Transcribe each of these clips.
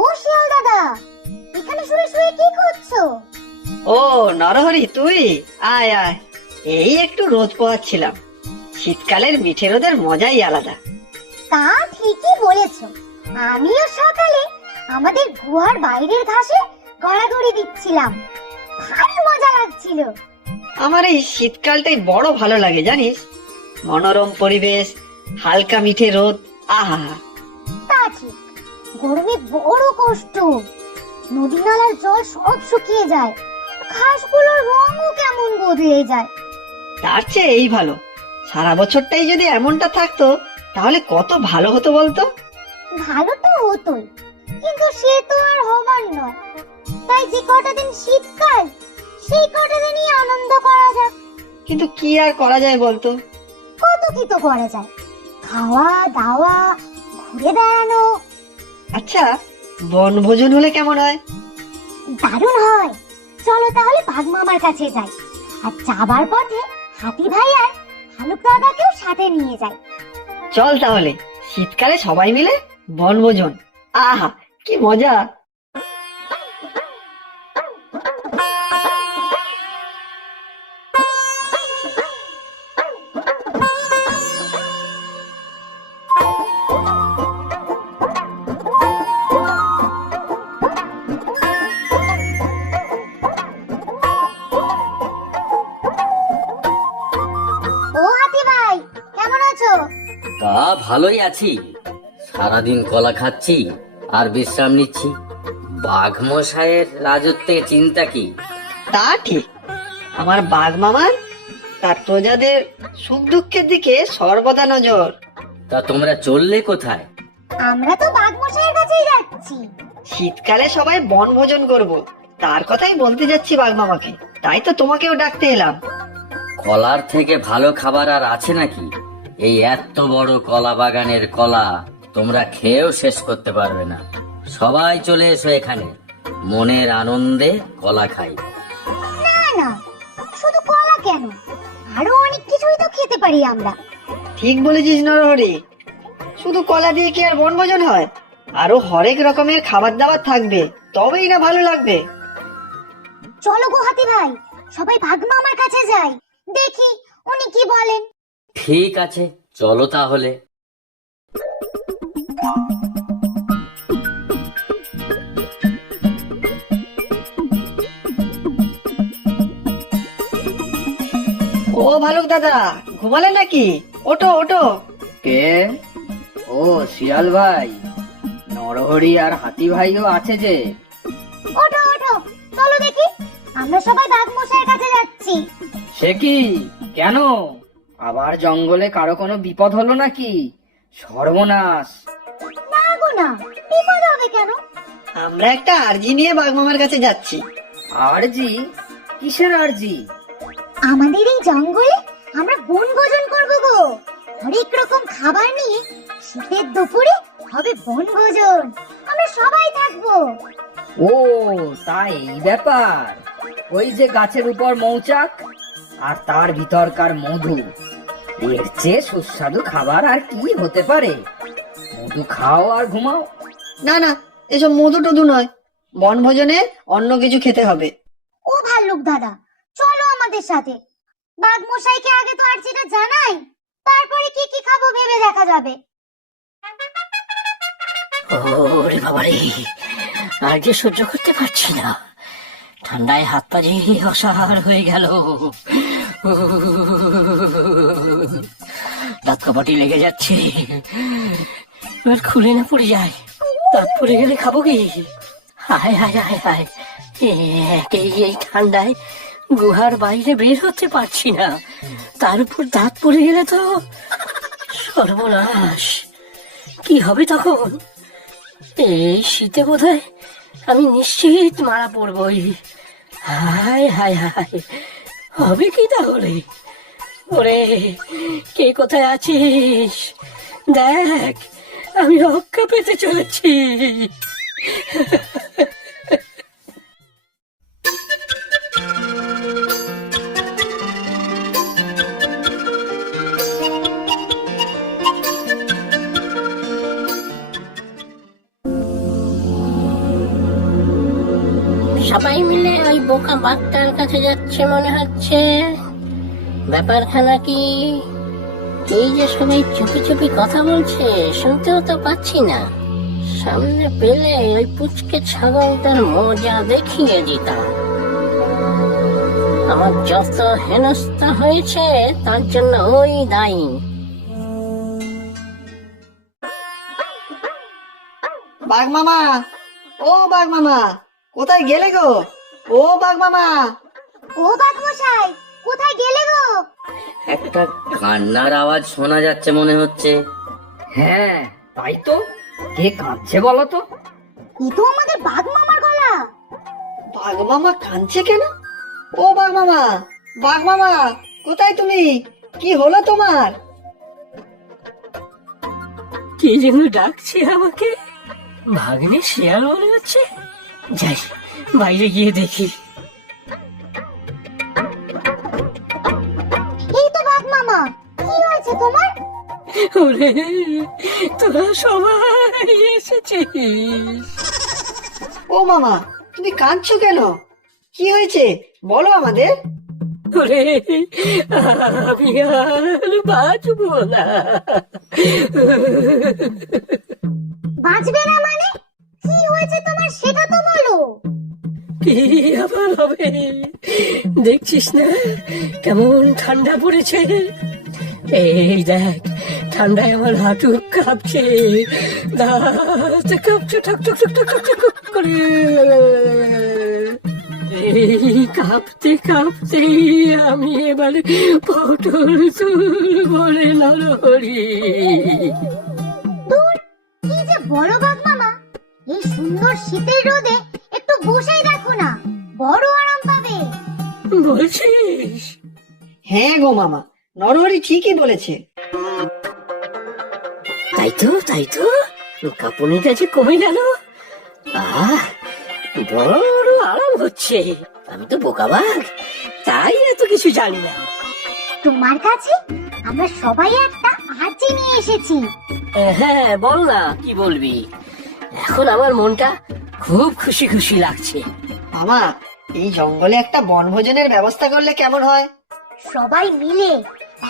ও শিয়াল দাদা, এখানে শুয়ে শুয়ে কি করছো? ও নরহরি, তুই আয় আয়। এই একটু রোদ পোহাচ্ছিলাম। শীতকালের মিঠে রোদের মজাই আলাদা। তা ঠিকই বলেছো। আমিও সকালে আমাদের গুহার বাইরের ঘাসে গড়াগড়ি দিচ্ছিলাম, ভারী মজা লাগছিল। আমার এই শীতকালটাই বড় ভালো লাগে জানিস। মনোরম পরিবেশ, হালকা মিঠে রোদ, আহা। তা ঠিক, গরমে বড় কষ্ট। নদী নালার জল সব শুকিয়ে যায়, ঘাসগুলোর রঙও কেমন বদলে যায়। তার চেয়ে এই ভালো। সারা বছরটাই যদি এমনটা থাকতো তাহলে কত ভালো হতো বলতো। ভালো তো হতোই, কিন্তু সে তো আর হবার নয়। তাই যে কটা দিন শীতকাল, সেই কটা দিনই আনন্দ করা যাক। কিন্তু কি আর করা যায় বলতো। কত কি তো করা যায়, খাওয়া দাওয়া, ঘুরে বেড়ানো। আচ্ছা, বনভোজন হলে কেমন হয়? দারুণ হয়। চলো তাহলে বাঘ মামার কাছে যাই, আর যাবার পথে হাতি ভাই আর ভালুক দাদাকেও সাথে নিয়ে যাই। চল তাহলে, শীতকালে সবাই মিলে বনভোজন, আহা কি মজা। ও হাতি ভাই, কেমন আছো? তা ভালোই আছি। সারাদিন কলা খাচ্ছি আর বিশ্রাম নিচ্ছি। বাঘ মশাইয়ের রাজত্বে চিন্তা কি? তা ঠিক, আমার বাঘ মামার তার প্রজাদের সুখ দুঃখের দিকে সর্বদা নজর। তা তোমরা চললে কোথায়? আমরা তো বাঘ মশাইয়ের কাছেই যাচ্ছি। শীতকালে সবাই বনভোজন করব, তার কথাই বলতে যাচ্ছি বাঘ মামাকে। তাই তো তোমাকেও ডাকতে এলাম। কলার থেকে ভালো খাবার আর আছে নাকি? এই এত বড় কলা বাগানের কলা তোমরা খেয়েও শেষ করতে পারবে না। সবাই চলে এসো এখানে, মনের আনন্দে কলা খাই। না না, শুধু কলা কেন, আরো অনেক কিছুই তো খেতে পারি আমরা। ঠিক বলেছিস নরহরি, শুধু কলা দিয়ে কি আর বনভোজন হয়? আরো হরেক রকমের খাবার দাবার থাকবে, তবেই না ভালো লাগবে। চলো গো হাতি ভাই, সবাই বাঘ মামার কাছে যাই, দেখি উনি কি বলেন। ঠিক আছে, চলো তাহলে। ও ভালুক দাদা, ঘুমালে নাকি? ওঠো ওঠো। কে? ও শিয়াল ভাই, নরহরি আর হাতি ভাইও আছে যে। ওঠো ওঠো, চলো দেখি, আমরা সবাই বাঘ মশাইয়ের কাছে যাচ্ছি। সে কি, কেন? আবার জঙ্গলে কারো কোনো বিপদ হলো নাকি? সর্বনাশ! না গো না, বিপদ হবে কেন? আমরা একটা আর্জি নিয়ে বাঘ মামার কাছে যাচ্ছি। আরজি? কিসের আরজি? আমাদের এই জঙ্গলে আমরা বনভোজন করব গো। হরেক রকম খাবার নিয়ে শীতের দুপুরে হবে বনভোজন, আমরা সবাই থাকবো। ও তাই, এই ব্যাপার। ওই যে গাছের উপর মৌচাক আর তার ভিতরকার মধু, এর চেয়ে সুস্বাদু খাবার আর কি হতে পারে? মধু খাও আর ঘুমাও। না না, এসব মধু টধু নয়, বনভোজনে অন্য কিছু খেতে হবে। ও ভাল্লুক দাদা, চলো আমাদের সাথে। বাঘ মশাইকে আগে তো আর্জিটা জানাই, তারপরে কি কি খাবো ভেবে দেখা যাবে। ওরে বাবারে, আর যে সহ্য করতে পারছি না। ঠান্ডায় হাত পা যে অসাড় হয়ে গেল। দাঁত কপাটি লেগে যাচ্ছে, এবার খুলে না পড়ে যায়। দাঁত পড়ে গেলে খাবো কি? হায় হায় হায় হায়, এই ঠান্ডায় গুহার বাইরে বের হতে পারছি না, তার উপর দাঁত পড়ে গেলে তো সর্বনাশ। কি হবে তখন? এই শীতে বোধহয় আমি নিশ্চিত মারা পড়বই। হায় হায় হায়, হবে কি তাহলে? ওরে, কে কোথায় আছিস? দেখ, আমি রক্ষা পেতে চলেছি। বোকা বাঘটার কাছে যাচ্ছে মনে হচ্ছে। ব্যাপারখানা কি? এই যে সবাই চুপি চুপি কথা বলছে, শুনতেও তো পাচ্ছি না। সামনে পেলে ওই পুচকে ছাগলটার মজা দেখিয়ে দিতাম। আমার যত হেনস্থা হয়েছে তার জন্য ওই দায়ী। বাঘ মামা, ও বাঘ মামা, কোথায় গেলে গো? ও বাঘ মামা। ও বাঘ মশাই, কোথায় গেলে গো? একটা কান্নার আওয়াজ শোনা যাচ্ছে মনে হচ্ছে। হ্যাঁ, তাই তো। কে কাঁদছে বলো তো? এ তো আমাদের বাঘ মামার গলা। বাঘ মামা কাঁদছে কেন? ও বাঘ মামা, বাঘ মামা, কোথায় তুমি? কি হলো তোমার? কে যেন ডাকছে আমাকে। ভাগ্নে শিয়াল মনে হচ্ছে। যাই, বাইরে গিয়ে দেখি। এই তো বাঘ মামা, কি হয়েছে তোমার? ওরে, তোরা সবাই এসেছিস। ও মামা, তুমি কাঁদছো কেন? কি হয়েছে বলো আমাদের। ওরে, আমি আর বাঁচবো না। বাঁচবে না মানে? কি হয়েছে তোমার সেটা তো বলো। কি আবার হবে? দেখছিস না কেমন ঠান্ডা পড়েছে? এই দেখ, ঠান্ডায় আমার হাঁটু কাঁপছে, দাঁত কাঁপছে ঠক ঠক ঠক ঠক ঠক ঠক করে। এই কাঁপতে কাঁপতে আমি এবারে পটল বলে নরহরি। দূর, কি যে বড় বাঘ মামা, এই সুন্দর শীতের রোদে একটু বসেই দেখো না, বড় আরাম পাবে। বলছিস? হ্যাঁ গো মামা, নরহরি ঠিকই বলেছে। তাই তো, তাই তো, কাঁপুনিটা যে কমে গেল। আহ, বড় আরাম হচ্ছে। আমি তো বোকা বাঘ, তাই এত কিছু জানি না। তোমার কাছে আমরা সবাই একটা আর্জি নিয়ে এসেছি। হ্যাঁ, বল না, কি বলবি? এখন আমার মনটা খুব খুশি খুশি লাগছে। মামা, এই জঙ্গলে একটা বনভোজনের ব্যবস্থা করলে কেমন হয়? সবাই মিলে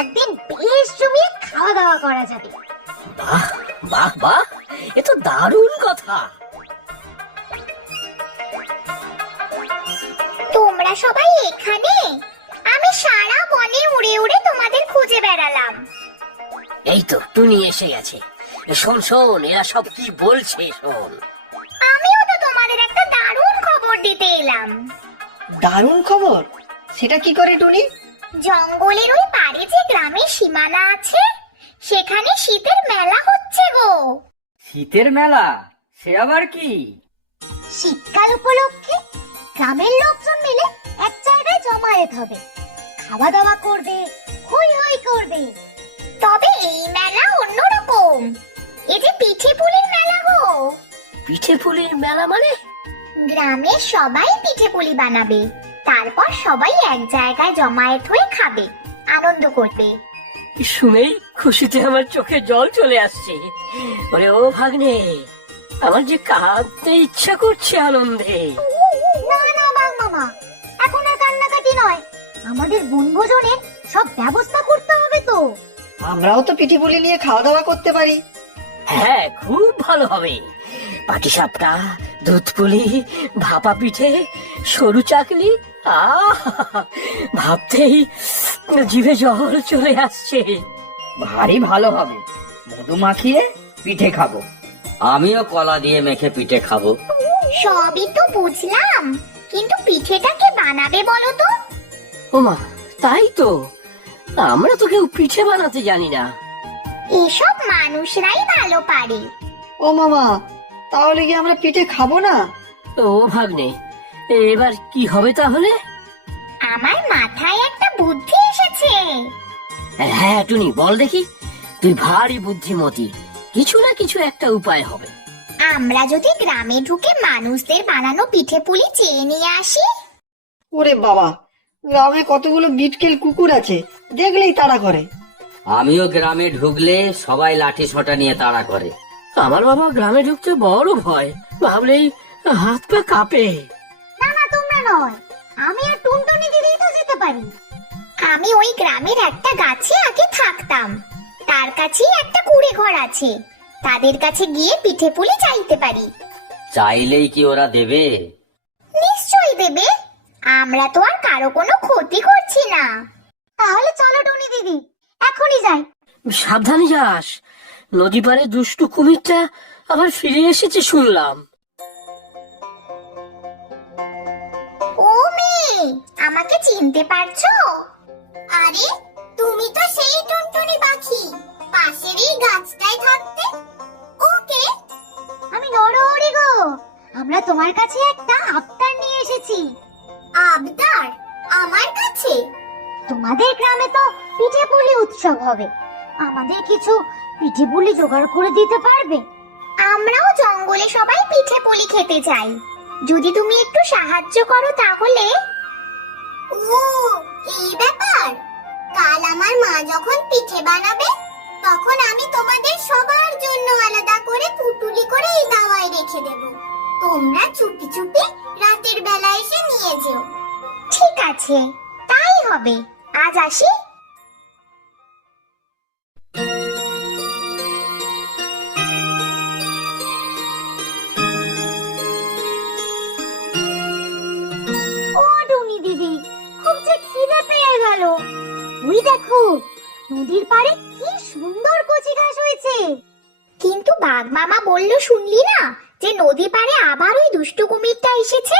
একদিন বেশ জমিয়ে খাওয়া দাওয়া করা যাবে। বাহ বাহ বাহ, এ তো দারুণ কথা। তোমরা সবাই এখানে? আমি সারা বনে উড়ে উড়ে তোমাদের খুঁজে বেড়ালাম। এই তো টুনি এসে গেছে। শোন শোন, এরা সব কি বলছে শোন। আমিও তো তোমাদের একটা দারুণ খবর দিতে এলাম। দারুণ খবর? সেটা কি করে টুনি? জঙ্গলের ওই পাড়ে যে গ্রামের সীমানা আছে, সেখানে শীতের মেলা হচ্ছে গো। শীতের মেলা? সে আবার কি? শীতকাল উপলক্ষে গ্রামের লোকজন মিলে এক জায়গায় জমায়েত হবে, খাওয়া দাওয়া করবে, হই হই করবে। তবে এই মেলা অন্যরকম। এই যে পিঠে পুলির মেলা গো। পিঠে পুলির মেলা মানে? গ্রামের সবাই পিঠে পুলি বানাবে, তারপর সবাই এক জায়গায় জমায়েত হয়ে খাবে, আনন্দ করবে। শুনেই খুশিতে আমার চোখে জল চলে আসছে। ওরে ও ভাগ্নে, আমার যে কাঁদতে ইচ্ছা করছে আনন্দে। না না বাঘ মামা, এখন আর কান্নাকাটি নয়, আমাদের বনভোজনের সব ব্যবস্থা করতে হবে তো। আমরাও তো পিঠে পুলি নিয়ে খাওয়া দাওয়া করতে পারি। হ্যাঁ, খুব ভালো হবে। পাটিসাপটা, দুধ পুলি, ভাপা পিঠে, সরু চাকলি, ভাবতেই জিভে জল চলে আসছে। ভারী ভালো হবে। মধু মাখিয়ে পিঠে খাবো। আমিও কলা দিয়ে মেখে পিঠে খাবো। সবই তো বুঝলাম, কিন্তু পিঠেটা কে বানাবে বলো তো? ওমা, তাই তো, আমরা তো কেউ পিঠে বানাতে জানি না। এসব মানুষরাই ভালো পারে। ও মামা, তাহলে কি আমরা পিঠে খাবো না? ও ভাগ্নে, এবার কি হবে তাহলে? আমার মাথায় একটা বুদ্ধি এসেছে। হ্যাঁ টুনি, বল দেখি। তুই ভারী বুদ্ধিমতী, কিছু না কিছু একটা উপায় হবে। আমরা যদি গ্রামে ঢুকে মানুষদের বানানো পিঠে পুলি চেয়ে নিয়ে আসি। ওরে বাবা, গ্রামে কতগুলো বিটকেল কুকুর আছে, দেখলেই তাড়া করে। আমিও গ্রামে ঢুকলে সবাই লাঠি সোঁটা নিয়ে তাড়া করে। আমার বাবা গ্রামে ঢুকতে বড় ভয়, ভাবলেই হাত পা কাঁপে। না না, তোমরা নয়, আমি আর টুনটুনি দিদি তো যেতে পারি। আমি ওই গ্রামের একটা গাছে আগে থাকতাম, তার কাছেই একটা কুড়ে ঘর আছে, তাদের কাছে গিয়ে পিঠে পুলি চাইতে পারি। চাইলেই কি ওরা দেবে? নিশ্চয়ই দেবে, আমরা তো আর কারো কোনো ক্ষতি করছি না। তাহলে চলো টুনি দিদি, এখনই যাই। সাবধানে যাস, নদী পাড়ে দুষ্টু কুমিরটা আবার ফিরে এসেছে শুনলাম। ও মেয়ে, আমাকে চিনতে পারছো? আরে তুমি তো সেই টুনটুনি পাখি, পাশের এই গাছটায় থাকতে। ওকে, আমি নরহরি গো। আমরা তোমার কাছে একটা আবদার নিয়ে এসেছি। আবদার? আমার কাছে? তোমাদের গ্রামে তো পিঠে পুলি উৎসব হবে, আমাদের কিছু পিঠে পুলি জোগাড় করে দিতে পারবে? আমরাও জঙ্গলে সবাই পিঠে পুলি খেতে চাই, যদি তুমি একটু সাহায্য করো তাহলে। ও, এই ব্যাপার। কাল আমার মা যখন পিঠে বানাবে, তখন আমি তোমাদের সবার জন্য আলাদা করে পুটুলি করে এই দাওয়ায় রেখে দেব। তোমরা চুপি চুপি রাতের বেলা এসে নিয়ে যেও। ঠিক আছে, তাই হবে। আজ আসি। ও টুনি দিদি, খুব যে খিদে পেয়ে গেল। ওই দেখো, নদীর পাড়ে কি সুন্দর কচি ঘাস হয়েছে। কিন্তু বাঘ মামা বলল, শুনলি না, যে নদী পাড়ে আবার ওই দুষ্টু কুমিরটা এসেছে।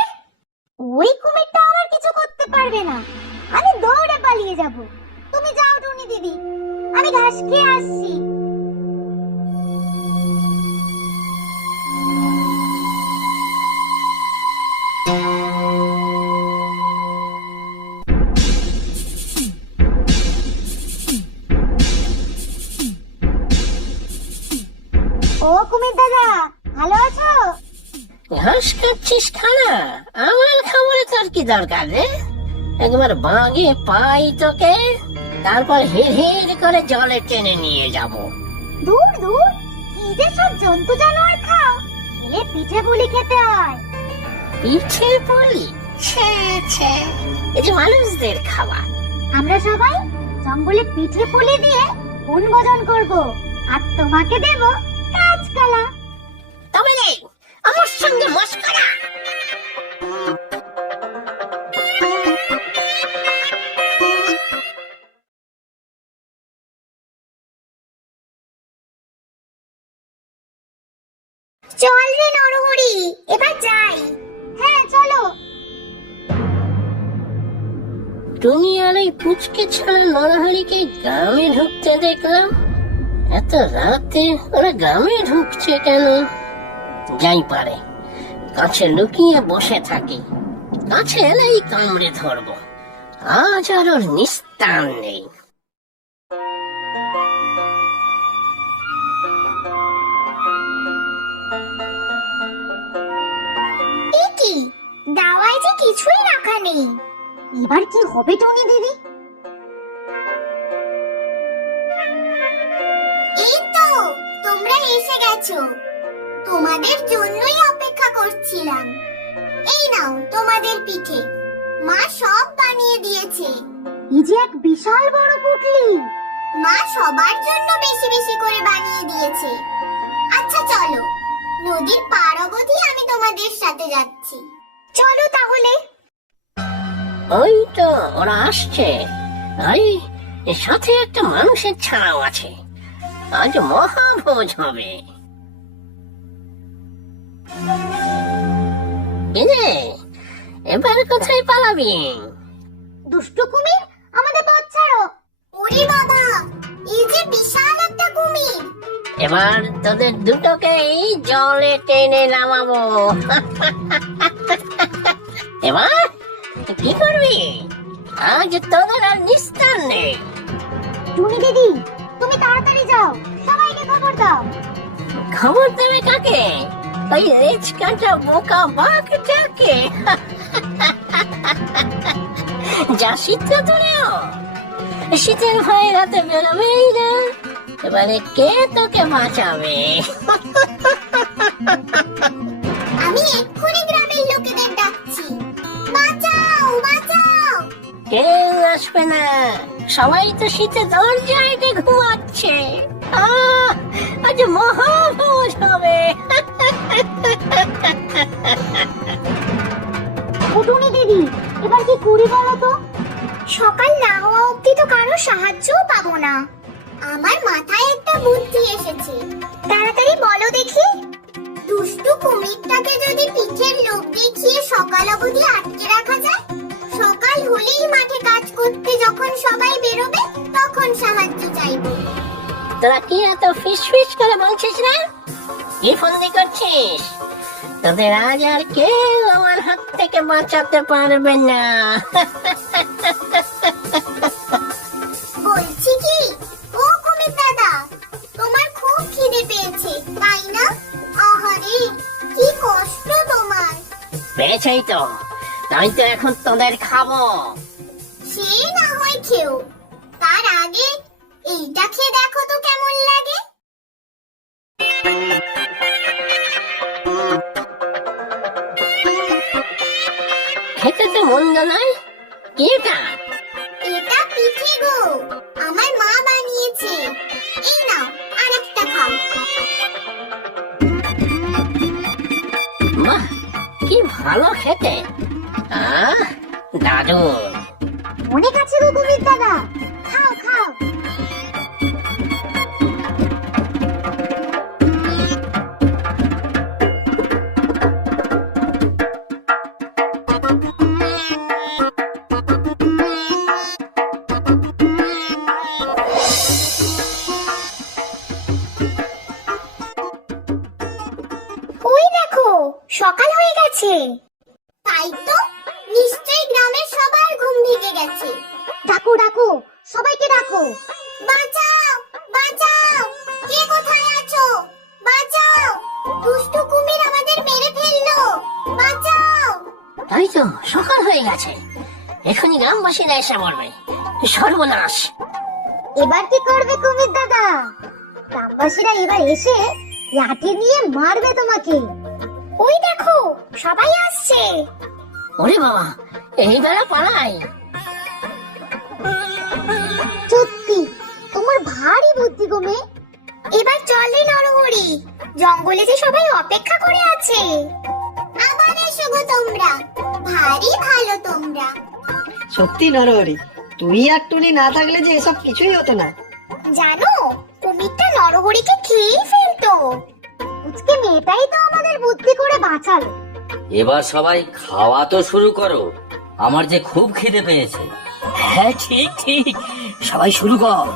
ওই কুমিরটা আমার কিছু করতে পারবে না, আমি দৌড়ে পালিয়ে যাব। তুমি যাও টুনি দিদি, আমি ঘাস খেয়ে আসছি। ও কুমির দাদা, ভালো আছো? ঘাস খাচ্ছিস খানা, আমার খাবারে তোর কি দরকার রে? একবার বাগে পাই তোকে, তারপর হিড় করে জলে টেনে নিয়ে যাব। দূর দূর, কি যে সব জন্তু জানোয়ার খাও, খেলে পিঠে পুলি খেতে হয়। পিঠে পুলি? ছে ছে, এই যে মানুষদের খাবার। আমরা সবাই জঙ্গলে পিঠে পুলি দিয়ে বনভোজন করব, আর তোমাকে দেব কাঁচকলা। তবে রে, আমার সঙ্গে মস্করা। চল রে নরহরি, এবার যাই। হ্যাঁ চলো। তুমি আর এই পুচকে ছাড়া নরহরিকে গ্রামে ঢুকতে দেখলাম। এত রাতে ওরা গ্রামে ঢুকছে কেন? যাই পারে, কাছে লুকিয়ে বসে থাকি, কাছে এলেই কামড়ে ধরবো। আজ আর ওর নিস্তার নেই। এ কি, দাওয়ায় যে কিছুই রাখা নেই। এবার কি হবে টুনি দিদি? এই তো তোমরা এসে গেছো, তোমাদের জন্যই অপেক্ষা করছিলাম। এই নাও তোমাদের পিঠে, মা সব বানিয়ে দিয়েছে। এই যে এক বিশাল বড় পুটলি, মা সবার জন্য বেশি বেশি করে বানিয়ে দিয়েছে। আচ্ছা চলো, নদীর পার অবধি আমি তোমাদের সাথে যাচ্ছি। চলো তাহলে। ওই তো ওরা আসছে, আরে এর সাথে একটা মানুষের ছাড়াও আছে। আজ মহাভোজ হবে। কিরে, এবার কোথায় পালাবি? দুষ্টু কুমির, আমাদের পথ ছাড়ো। ওরে বাবা, এই যে বিশাল একটা কুমির। এবার তোদের দুটোকেই জলে টেনে নামাবো। এবার কি করবি? আজ তোদের আর নিস্তার নেই। টুনি দিদি, তুমি তাড়াতাড়ি যাও, সবাইকে খবর দাও। খবর দেবে কাকে? ওই রেচ কাঁটা বোকা বাঘটাকে। যা শীত ধরেও শীতের ভয়ে রাতে বেরোবেই না। এবারে কে তোকে বাঁচাবে? আমি এক্ষুনি গ্রামের লোকেদের ডাকছি। বাঁচাও, কেউ আসবে না, সবাই তো শীতে দরজায় ঘুমাচ্ছে। আজ মহাভোজ হবে। কুটুনি দিদি, এবার কি করি বলো তো? সকাল না হওয়া অব্দি তো কারো সাহায্যও পাবো না। আমার মাথায় একটা বুদ্ধি এসেছে। তাড়াতাড়ি বলো দেখি। দুষ্টু কুমিরটাকে যদি পিঠের লোভ দেখিয়ে সকাল অবধি আটকে রাখা যায়, সকাল হলেই মাঠে কাজ করতে যখন সবাই বেরোবে তখন সাহায্য চাইবো। তোরা কি এত ফিস ফিস করে বলছিস না? কি ফন্দি করছিস? তোদের আজ আর কেউ আমার হাত থেকে বাঁচাতে পারবে না। বলছি কি, ও কুমির দাদা, তোমার খুব খিদে পেয়েছে তাই না? আহারে, কি কষ্ট তোমার। পেয়েছেই তো, তাই তো এখন তোদের খাবো। সে না হয় খেও, তার আগে এইটা খেয়ে দেখো তো কেমন লাগে। খেতে তো মন্দ নয়। কি এটা? এটা পিঠে গো, আমার মা বানিয়েছে। এই নাও, আর একটা খাও। বাহ, কি ভালো খেতে। দারুণ। অনেক আছে গো কুমির দাদা, খাও খাও। ওই দেখো, সকাল হয়ে গেছে। তাই তো, নিশ্চয়ই গ্রামের সবার ঘুম ভেঙে গেছে। ডাকো ডাকো, সবাইকে ডাকো। বাঁচাও বাঁচাও, কে কোথায় আছো? বাঁচাও, দুষ্টু কুমির আমাদের মেরে ফেললো। বাঁচাও। তাই তো, সকাল হয়ে গেছে। এখনই গ্রামবাসীরা এসে পড়বে। সর্বনাশ। এবার কি করবে কুমির দাদা? গ্রামবাসীরা এবার এসে লাঠি নিয়ে মারবে তোমাকে। ওই দেখো, সবাই আসছে। ওরে বাবা, এই বেলা পালাই। সত্যি, তোমার ভারী বুদ্ধি গো মেয়ে। এবার চলে নরহরি, জঙ্গলে যে সবাই অপেক্ষা করে আছে। আবার এসো গো তোমরা, ভারী ভালো তোমরা। সত্যি নরহরি, তুই আর টুনি না থাকলে যে এসব কিছুই হতো না। জানো, কুমিরটা নরহরিকে খেয়েই ফেলতো। আজকে মেয়েটাই তো আমাদের বুদ্ধি করে বাঁচালো। এবার সবাই খাওয়া তো শুরু করো, আমার যে খুব খিদে পেয়েছে। হ্যাঁ, ঠিক ঠিক, সবাই শুরু কর।